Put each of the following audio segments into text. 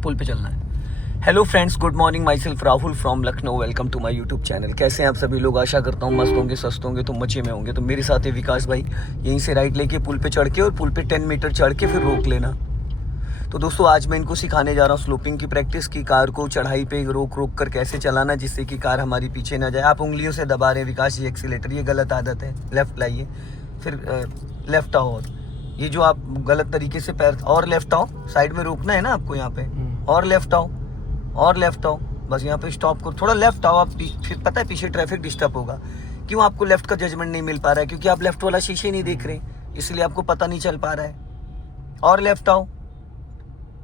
पुल पे चलना है। Hello friends, good morning, myself Rahul from Lucknow. Welcome to my YouTube channel. कैसे हैं आप सभी लोग? आशा करता हूँ मस्त होंगे, स्वस्थ होंगे, तो मचे में होंगे। तो मेरे साथ है विकास भाई। यहीं से राइट लेके पुल पे चढ़ के और पुल पे 10 मीटर चढ़ के फिर रोक लेना। तो दोस्तों आज मैं इनको सिखाने जा रहा हूँ स्लोपिंग की प्रैक्टिस की, कार को चढ़ाई पे रोक रोक कर कैसे चलाना जिससे कि कार हमारी पीछे ना जाए। आप उंगलियों से दबा रहे हैं विकास जी एक्सीलेटर, ये गलत आदत है। लेफ्ट लाइए, फिर लेफ्ट आओ। और ये जो आप गलत तरीके से पैर, और लेफ्ट आओ, साइड में रोकना है ना आपको यहाँ पे, और लेफ्ट आओ, और लेफ्ट आओ, बस यहाँ पे स्टॉप करो, थोड़ा लेफ्ट आओ आप। फिर पता है पीछे ट्रैफिक डिस्टर्ब होगा। क्यों आपको लेफ्ट का जजमेंट नहीं मिल पा रहा है? क्योंकि आप लेफ्ट वाला शीशे नहीं देख रहे, इसलिए आपको पता नहीं चल पा रहा है। और लेफ्ट आओ,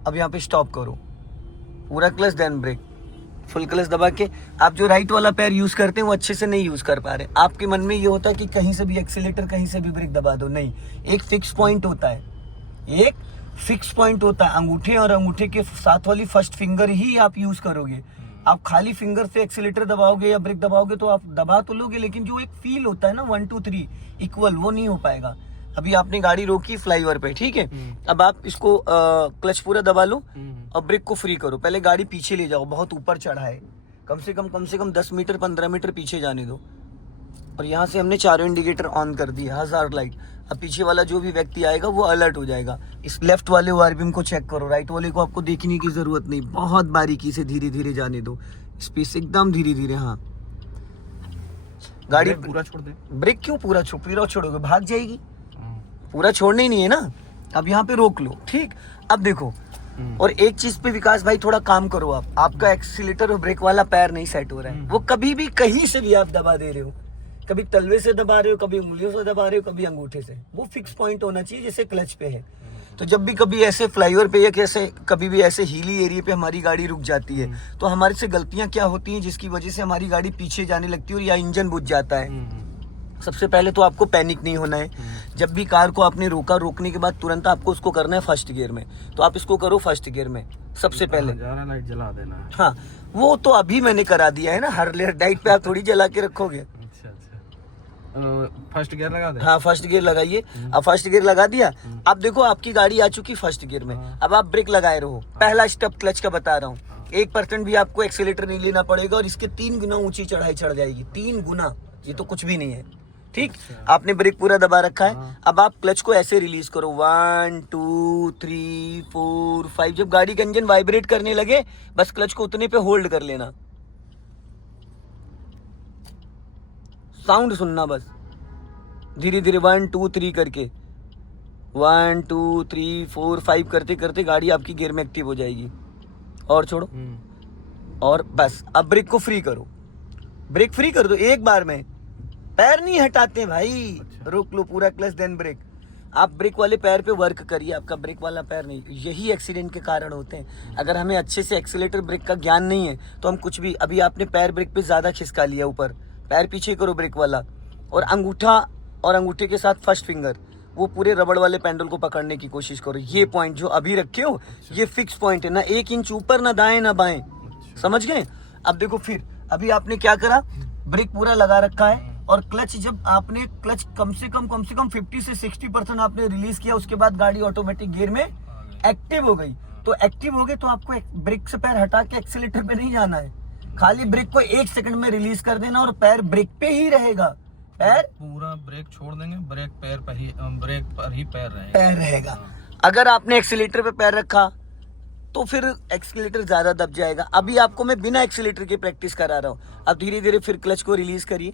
अब यहाँ पे स्टॉप करो, पूरा clutch then brake, full clutch दबा के। आप जो राइट वाला पैर यूज करते हैं वो अच्छे से नहीं यूज कर पा रहे। आपके मन में ये होता है कि कहीं से भी एक्सीलेटर, कहीं से भी ब्रेक दबा दो। नहीं, एक फिक्स पॉइंट होता है, एक फिक्स पॉइंट होता है। अंगूठे और अंगूठे के साथ वाली फर्स्ट फिंगर ही आप यूज करोगे। आप खाली फिंगर से एक्सीलेटर दबाओगे या ब्रेक दबाओगे तो आप दबा तो लोगे, लेकिन जो एक फील होता है ना 1 2 3 इक्वल, वो नहीं हो पाएगा। अभी आपने गाड़ी रोकी फ्लाईओवर पे, ठीक है, अब आप इसको क्लच पूरा दबा लो और ब्रेक को फ्री करो। पहले गाड़ी पीछे ले जाओ, बहुत ऊपर चढ़ा है, कम से कम 10 मीटर 15 मीटर पीछे जाने दो। और यहाँ से हमने चारों इंडिकेटर ऑन कर दिए, हजार्ड लाइट। अब पीछे वाला जो भी व्यक्ति आएगा वो अलर्ट हो जाएगा। इस लेफ्ट वाले ओआरबीएम को चेक करो, राइट वाले को आपको देखने की जरूरत नहीं, बहुत बारीकी से धीरे धीरे जाने दो, स्पीड एकदम धीरे धीरे। हाँ, गाड़ी पूरा छोड़ दे। ब्रेक क्यों पूरा छोड़ोगे? भाग जाएगी। पूरा छोड़ना ही नहीं है ना। अब यहाँ पे रोक लो, ठीक। अब देखो, और एक चीज पे विकास भाई थोड़ा काम करो आप, आपका एक्सीलेटर और ब्रेक वाला पैर नहीं सेट हो रहा है। वो कभी भी कहीं से भी आप दबा दे रहे हो, कभी तलवे से दबा रहे हो, कभी उंगलियों से दबा रहे हो, कभी अंगूठे से। वो फिक्स पॉइंट होना चाहिए जैसे क्लच पे है। तो जब भी कभी ऐसे फ्लाईओवर पे या कैसे कभी भी ऐसे हीली एरिया पे हमारी गाड़ी रुक जाती है तो हमारे से गलतियां क्या होती हैं जिसकी वजह से हमारी गाड़ी पीछे जाने लगती है और या इंजन बुझ जाता है। सबसे पहले तो आपको पैनिक नहीं होना है। जब भी कार को आपने रोका, रोकने के बाद तुरंत आपको उसको करना है फर्स्ट गियर में। तो आप इसको करो फर्स्ट गियर में सबसे पहले। लाइट जला देना है। हाँ, वो तो अभी मैंने करा दिया है ना, हर लाइट पे आप थोड़ी जला के रखोगे। फर्स्ट गियर लगा दे। हाँ, फर्स्ट गियर लगाइए। अब फर्स्ट गियर लगा दिया। अब देखो आपकी गाड़ी आ चुकी फर्स्ट गियर में। अब आप ब्रेक लगाए रहो। पहला स्टेप क्लच का बता रहा हूँ, 1% भी आपको एक्सीलेटर नहीं लेना पड़ेगा और इसके 3 गुना ऊंची चढ़ाई चढ़ जाएगी। 3 गुना, ये तो कुछ भी नहीं है, ठीक। आपने ब्रेक पूरा दबा रखा है। अब आप क्लच को ऐसे रिलीज करो, 1 2 3 4 5। जब गाड़ी का इंजन वाइब्रेट करने लगे बस क्लच को उतने पे होल्ड कर लेना, साउंड सुनना बस। धीरे धीरे 1 2 3 करके 1 2 3 4 5 करते करते गाड़ी आपकी गियर में एक्टिव हो जाएगी। और छोड़ो, और बस। अब ब्रेक को फ्री करो, ब्रेक फ्री कर दो एक बार में, पैर नहीं हटाते भाई। रोक लो पूरा क्लच देन ब्रेक। आप ब्रेक वाले पैर पे वर्क करिए, आपका ब्रेक वाला पैर नहीं। यही एक्सीडेंट के कारण होते हैं। अगर हमें अच्छे से एक्सीलेटर ब्रेक का ज्ञान नहीं है तो हम कुछ भी, अभी आपने पैर ब्रेक पे ज्यादा खिसका लिया ऊपर, पैर पीछे करो ब्रेक वाला, और अंगूठा और अंगूठे के साथ फर्स्ट फिंगर वो पूरे रबड़ वाले पैडल को पकड़ने की कोशिश करो। ये पॉइंट जो अभी रखे हो ये फिक्स पॉइंट है ना, 1 इंच ऊपर ना दाएं ना बाएं, समझ गए? अब देखो, फिर अभी आपने क्या करा, ब्रेक पूरा लगा रखा है और क्लच, जब आपने क्लच कम से कम 50 से 60% आपने रिलीज किया, उसके बाद गाड़ी ऑटोमेटिक गियर में एक्टिव हो गई। तो एक्टिव हो गई तो आपको ब्रेक से पैर हटा के एक्सीलेटर पे नहीं जाना है, खाली ब्रेक को 1 सेकंड में रिलीज कर देना और पैर ब्रेक पे ही रहेगा। पैर पूरा ब्रेक छोड़ देंगे, ब्रेक पैर पर ही, ब्रेक पर ही पैर रहेगा। अगर आपने एक्सीलेटर पे पैर रखा तो फिर एक्सीलेटर ज्यादा दब जाएगा। अभी आपको मैं बिना एक्सीलेटर के प्रैक्टिस करा रहा हूँ। अब धीरे धीरे फिर क्लच को रिलीज करिए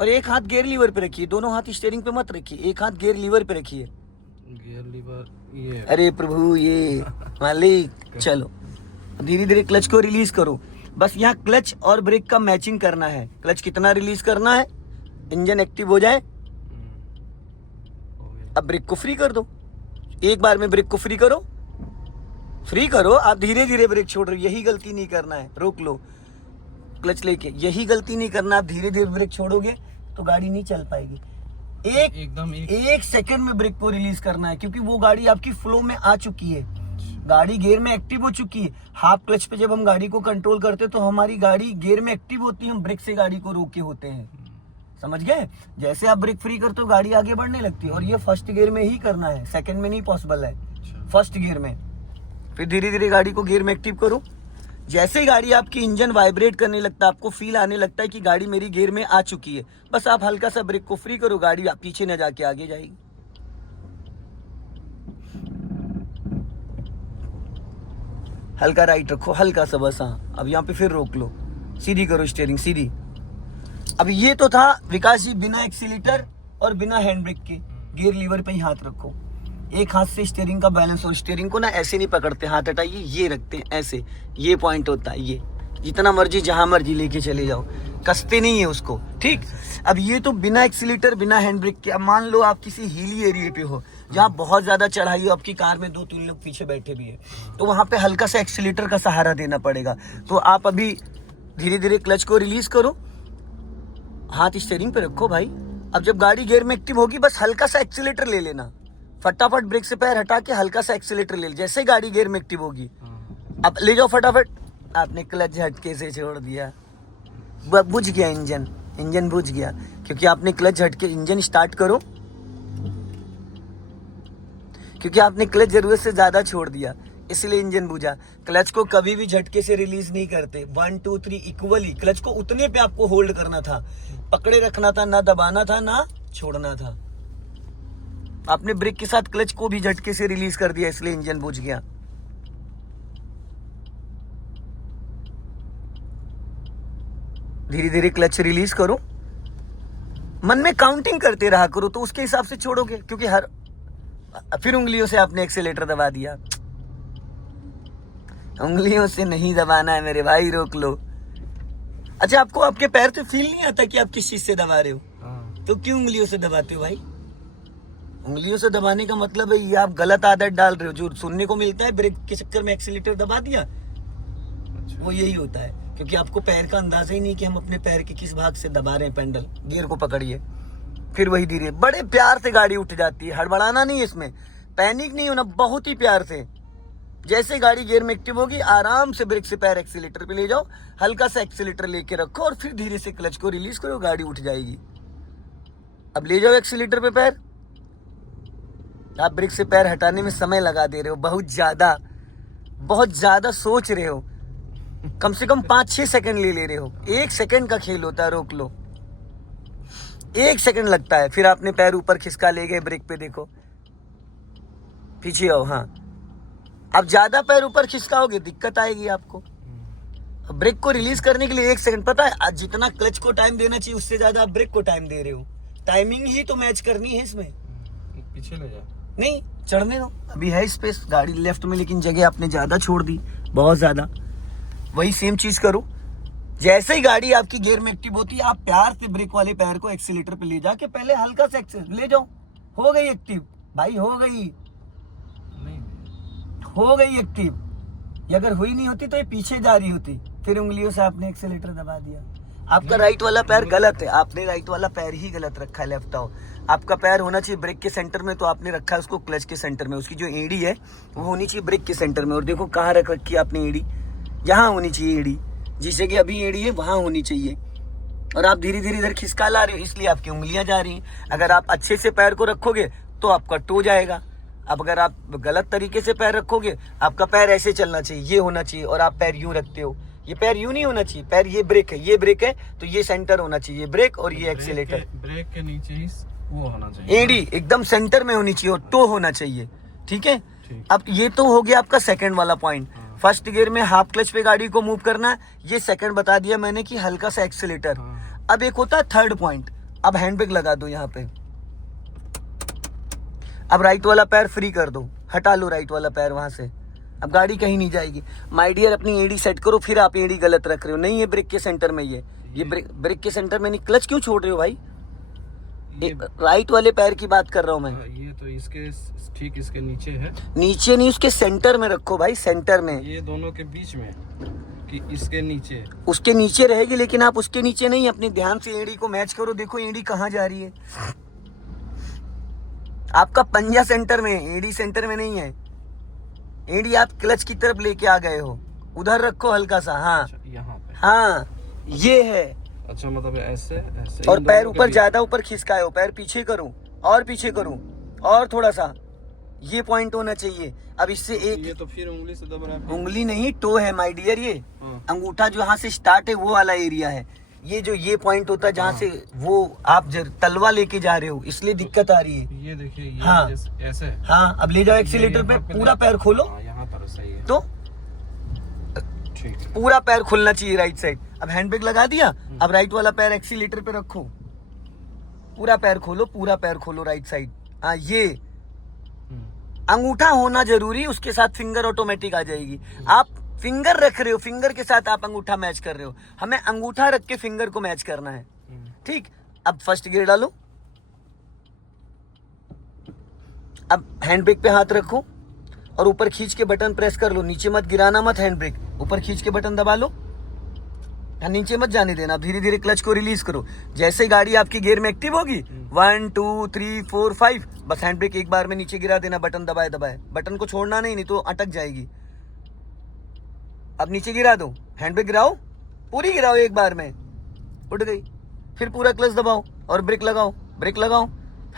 और एक हाथ गियर लीवर पे रखिए, दोनों हाथ स्टीयरिंग पे मत रखिए, एक हाथ गियर लीवर पे रखिए। गियर लीवर ये, अरे प्रभु ये मालिक। चलो धीरे धीरे क्लच को रिलीज करो। बस यहाँ क्लच और ब्रेक का मैचिंग करना है। क्लच कितना रिलीज करना है, इंजन एक्टिव हो जाए। अब ब्रेक को फ्री कर दो, एक बार में ब्रेक को फ्री करो, फ्री करो। आप धीरे धीरे ब्रेक छोड़ रहे हो, यही गलती नहीं करना है। रोक लो क्लच लेके, यही गलती नहीं करना। आप धीरे धीरे ब्रेक छोड़ोगे तो गाड़ी नहीं चल पाएगी। एक सेकंड में ब्रेक को रिलीज करना है, क्योंकि वो गाड़ी आपकी फ्लो में आ चुकी है, गाड़ी गियर में एक्टिव हो चुकी है। हाफ क्लच पे जब हम गाड़ी को कंट्रोल करते हैं तो हमारी गाड़ी गियर में एक्टिव होती है, हम ब्रेक से गाड़ी को रोके होते हैं। समझ गए? जैसे आप ब्रेक फ्री करते हो गाड़ी आगे बढ़ने लगती है, और ये फर्स्ट गियर में ही करना है, सेकंड में नहीं पॉसिबल है, फर्स्ट गियर में। फिर धीरे धीरे गाड़ी को गियर में एक्टिव करो। जैसे ही गाड़ी आपकी इंजन वाइब्रेट करने लगता है, आपको फील आने लगता है कि गाड़ी मेरी गियर में आ चुकी है, बस आप हल्का सा ब्रेक को फ्री करो, गाड़ी आप पीछे न जाके आगे जाएगी। हल्का राइट रखो, हल्का सा बस। हाँ, अब यहाँ पे फिर रोक लो, सीधी करो स्टीयरिंग, सीधी। अब ये तो था विकास जी बिना एक्सीलेटर और बिना हैंड ब्रेक के, गियर लीवर पे ही हाथ रखो, एक हाथ से स्टीयरिंग का बैलेंस हो। स्टीयरिंग को ना ऐसे नहीं पकड़ते, हाथ हटाइए, ये रखते हैं ऐसे, ये पॉइंट होता है। ये जितना मर्जी जहां मर्जी लेके चले जाओ, कसते नहीं है उसको, ठीक। अब ये तो बिना एक्सीलेटर बिना हैंड ब्रेक के। अब मान लो आप किसी हिली एरिया पे हो जहाँ बहुत ज्यादा चढ़ाई हो, आपकी कार में 2-3 लोग पीछे बैठे भी है, तो वहां पे हल्का सा एक्सीलेटर का सहारा देना पड़ेगा। तो आप अभी धीरे धीरे क्लच को रिलीज करो, हाथ स्टीयरिंग पे रखो भाई। अब जब गाड़ी गियर में एक्टिव होगी, बस हल्का सा एक्सीलेटर ले लेना, फटाफट ब्रेक से पैर हटा के हल्का सा एक्सीलेटर ले, जैसे गाड़ी गियर में एक्टिव होगी अब ले जाओ फटाफट। आपने क्लच झटके से छोड़ दिया, बुझ गया इंजन बुझ गया, क्योंकि आपने क्लच झटके। इंजन स्टार्ट करो, क्योंकि आपने क्लच जरूरत से ज्यादा छोड़ दिया, इसलिए इंजन बुझा। क्लच को कभी भी झटके से रिलीज नहीं करते, 1 2 3 इक्वली। क्लच को उतने पे आपको होल्ड करना था, पकड़े रखना था, ना दबाना था ना छोड़ना था। आपने ब्रेक के साथ क्लच को भी झटके से रिलीज कर दिया, इसलिए इंजन बुझ गया। धीरे धीरे क्लच रिलीज करो, मन में काउंटिंग करते रहा करो, तो उसके हिसाब से छोड़ोगे। क्योंकि फिर उंगलियों से आपने एक्सीलेटर दबा दिया, उंगलियों से नहीं दबाना है मेरे भाई, रोक लो। अच्छा, आपको आपके पैर से फील नहीं आता कि आप किस चीज से दबा रहे हो, तो क्यों उंगलियों से दबाते हो भाई? उंगलियों से दबाने का मतलब है ये आप गलत आदत डाल रहे हो। जो सुनने को मिलता है ब्रेक के चक्कर में एक्सीलेटर दबा दिया, वो यही होता है, क्योंकि आपको पैर का अंदाजा ही नहीं कि हम अपने पैर के किस भाग से दबा रहे हैं पेंडल। गियर को पकड़िए, फिर वही धीरे, बड़े प्यार से गाड़ी उठ जाती है, हड़बड़ाना नहीं, इसमें पैनिक नहीं होना, बहुत ही प्यार से। जैसे गाड़ी गियर में एक्टिव होगी, आराम से ब्रेक से पैर एक्सीलेटर पे ले जाओ, हल्का सा एक्सीलेटर लेके रखो और फिर धीरे से क्लच को रिलीज करो, गाड़ी उठ जाएगी। अब ले जाओ एक्सीलेटर पे पैर। आप ब्रेक से पैर हटाने में समय लगा दे रहे हो, बहुत ज्यादा सोच रहे हो, कम से कम 5-6 सेकंड ले रहे हो। 1 सेकंड का खेल होता है, रोक लो, 1 सेकंड लगता है। फिर आपने पैर ऊपर खिसका ले गए, ब्रेक पे देखो, पीछे आओ। हाँ, अब ज्यादा पैर ऊपर खिसकाओगे दिक्कत आएगी आपको। ब्रेक को रिलीज करने के लिए 1 सेकंड, पता है आज जितना क्लच को टाइम देना चाहिए उससे ज्यादा आप ब्रेक को टाइम दे रहे हो। टाइमिंग ही तो मैच करनी है इसमें। पीछे ले जा, नहीं चढ़ने दो, अभी है स्पेस गाड़ी लेफ्ट में, लेकिन जगह आपने ज्यादा छोड़ दी, बहुत ज्यादा। वही सेम चीज करो, जैसे ही गाड़ी आपकी गियर में एक्टिव होती है, आप प्यार से ब्रेक वाले पैर को एक्सीलेटर पे ले जाके पहले हल्का सा एक्सीलेटर ले जाओ। हो गई एक्टिव भाई, हो गई एक्टिव। ये अगर हुई नहीं होती तो ये पीछे जा रही होती, फिर उंगलियों से आपने एक्सीलेटर दबा दिया। आपका राइट वाला पैर गलत है, आपने राइट वाला पैर ही गलत रखा है, लेफ्ट आओ। आपका पैर होना चाहिए ब्रेक के सेंटर में, तो आपने रखा है उसको क्लच के सेंटर में। उसकी जो एड़ी है वो होनी चाहिए ब्रेक के सेंटर में। और देखो कहाँ रख रखी है आपने एड़ी, यहाँ होनी चाहिए एड़ी, जिससे कि अभी एड़ी है वहां होनी चाहिए। और आप धीरे धीरे इधर खिसका ला रहे हो, इसलिए आपकी उंगलियां जा रही हैं। अगर आप अच्छे से पैर को रखोगे तो आपका टो जाएगा। अब अगर आप गलत तरीके से पैर रखोगे, आपका पैर ऐसे चलना चाहिए, ये होना चाहिए, और आप पैर यूं रखते हो। ये पैर यूं नहीं होना चाहिए, पैर ये ब्रेक है, तो ये सेंटर होना चाहिए ब्रेक, और ये एक्सीलेटर। ब्रेक के नीचे ही वो होना चाहिए, एड़ी एकदम सेंटर में होनी चाहिए और टो होना चाहिए, ठीक है। अब ये तो हो गया आपका सेकंड वाला पॉइंट। फर्स्ट गियर में हाफ क्लच पे गाड़ी को मूव करना, ये सेकंड बता दिया मैंने कि हल्का सा एक्सीलेटर। अब एक होता है थर्ड पॉइंट, अब हैंड ब्रेक लगा दो यहाँ पे। अब राइट वाला पैर फ्री कर दो, हटा लो राइट वाला पैर वहां से, अब गाड़ी कहीं नहीं जाएगी। माय डियर, अपनी एड़ी सेट करो। फिर आप एड़ी गलत रख रहे हो, नहीं है ब्रेक के सेंटर में, ये ब्रेक के सेंटर में नहीं। क्लच क्यों छोड़ रहे हो भाई? राइट वाले पैर की बात कर रहा हूँ मैं। ये तो इसके ठीक इसके नीचे है, नीचे नहीं, उसके सेंटर में रखो भाई, सेंटर में। ये दोनों के बीच में कि इसके नीचे, उसके नीचे रहेगी, लेकिन आप उसके नीचे नहीं, अपने ध्यान से एड़ी को मैच करो। देखो एड़ी कहाँ जा रही है, आपका पंजा सेंटर में, एड़ी सेंटर में नहीं है। एड़ी आप क्लच की तरफ लेके आ गए हो, उधर रखो हल्का सा। हाँ यहाँ पे, हाँ ये है। अच्छा, मतलब ऐसे ऐसे। और पैर ऊपर ज्यादा ऊपर खिसकाए हो, पैर पीछे करूं और पीछे करूं और थोड़ा सा, ये पॉइंट होना चाहिए। अब इससे एक ये तो फिर उंगली से दब रहा है। उंगली नहीं, टो है माय डियर। ये हाँ। अंगूठा जो यहाँ से स्टार्ट है वो वाला एरिया है। ये जो ये पॉइंट होता है जहाँ से वो आप तलवा लेके जा रहे हो, इसलिए दिक्कत आ रही है। ये देखिए, ये हाँ। ऐसे। हाँ, अब ले जाओ एक्सीलेटर पे, पूरा पैर खोलो। हाँ, यहाँ पर सही है। तो ठीक है। पूरा पैर खुलना चाहिए राइट साइड। अब हैंड ब्रेक लगा दिया, अब राइट वाला पैर एक्सीलेटर पे रखो, पूरा पैर खोलो, पूरा पैर खोलो राइट साइड। हाँ, ये अंगूठा होना जरूरी, उसके साथ फिंगर ऑटोमेटिक आ जाएगी। आप फिंगर रख रहे हो, फिंगर के साथ आप अंगूठा मैच कर रहे हो, हमें अंगूठा रख के फिंगर को मैच करना है। ठीक, अब फर्स्ट गियर डालो, अब हैंड ब्रेक पे हाथ रखो और ऊपर खींच के बटन प्रेस कर लो। नीचे मत गिराना, मत हैंड ब्रेक, ऊपर खींच के बटन दबा लो। हाँ, नीचे मत जाने देना। धीरे धीरे क्लच को रिलीज करो। जैसे गाड़ी आपकी गियर में एक्टिव होगी 1 2 3 4 5, बस हैंड ब्रेक एक बार में नीचे गिरा देना, बटन दबाए दबाए। बटन को छोड़ना नहीं तो अटक जाएगी। अब नीचे गिरा दो, हैंड ब्रेक गिराओ, पूरी गिराओ एक बार में, उठ गई। फिर पूरा क्लच दबाओ और ब्रेक लगाओ, ब्रेक लगाओ,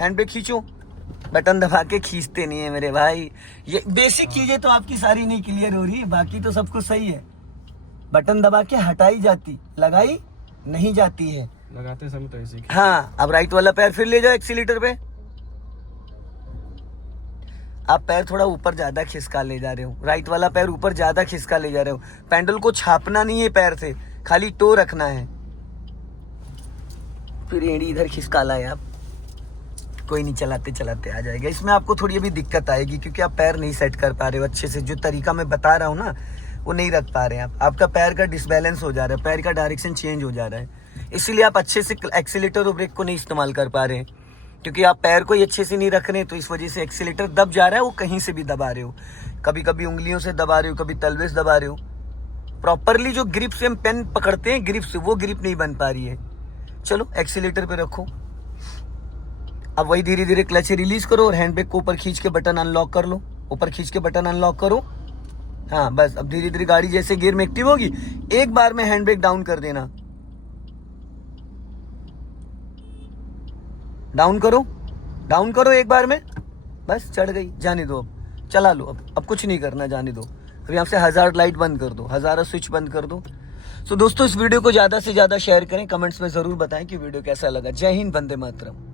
हैंड ब्रेक खींचो। बटन दबा के खींचते नहीं है मेरे भाई। ये बेसिक चीजें तो आपकी सारी नहीं क्लियर हो रही, बाकी तो सब कुछ सही है। बटन दबा के हटाई जाती, लगाई नहीं जाती है। लगाते समय तो ऐसे ही। हाँ, अब राइट वाला पैर फिर ले जाओ एक्सीलेटर पे। आप पैर थोड़ा ऊपर ज्यादा खिसका ले जा रहे हो, राइट वाला पैर ऊपर ज्यादा खिसका ले जा रहे हो। पैडल को छापना नहीं है पैर से, खाली टो रखना है। फिर एड़ी इधर खिसका लाए आप, कोई नहीं, चलाते चलाते आ जाएगा। इसमें आपको थोड़ी अभी दिक्कत आएगी क्योंकि आप पैर नहीं सेट कर पा रहे हो अच्छे से। जो तरीका मैं बता रहा हूँ ना, वो नहीं रख पा रहे हैं आप। आपका पैर का डिसबैलेंस हो जा रहा है, पैर का डायरेक्शन चेंज हो जा रहा है, इसीलिए आप अच्छे से एक्सीलेटर और ब्रेक को नहीं इस्तेमाल कर पा रहे हैं। क्योंकि आप पैर को ही अच्छे से नहीं रख रहे हैं, तो इस वजह से एक्सीलेटर दब जा रहा है। वो कहीं से भी दबा रहे हो, कभी कभी उंगलियों से दबा रहे हो, कभी तलवे से दबा रहे हो। प्रॉपरली जो ग्रिप से हम पेन पकड़ते हैं, ग्रिप से, वो ग्रिप नहीं बन पा रही है। चलो एक्सीलेटर पे रखो, अब वही धीरे धीरे क्लच रिलीज करो और हैंड ब्रेक को ऊपर खींच के बटन अनलॉक कर लो। ऊपर खींच के बटन अनलॉक करो। हाँ बस, अब धीरे धीरे गाड़ी जैसे गियर में एक्टिव होगी, एक बार में हैंड ब्रेक डाउन कर देना। डाउन करो एक बार में, बस चढ़ गई, जाने दो। अब चला लो, अब कुछ नहीं करना, जाने दो। अब यहाँ से हजार्ड लाइट बंद कर दो, हजारा स्विच बंद कर दो। तो दोस्तों, इस वीडियो को ज्यादा से ज्यादा शेयर करें, कमेंट्स में जरूर बताएं कि वीडियो कैसा लगा। जय हिंद, वंदे मातरम।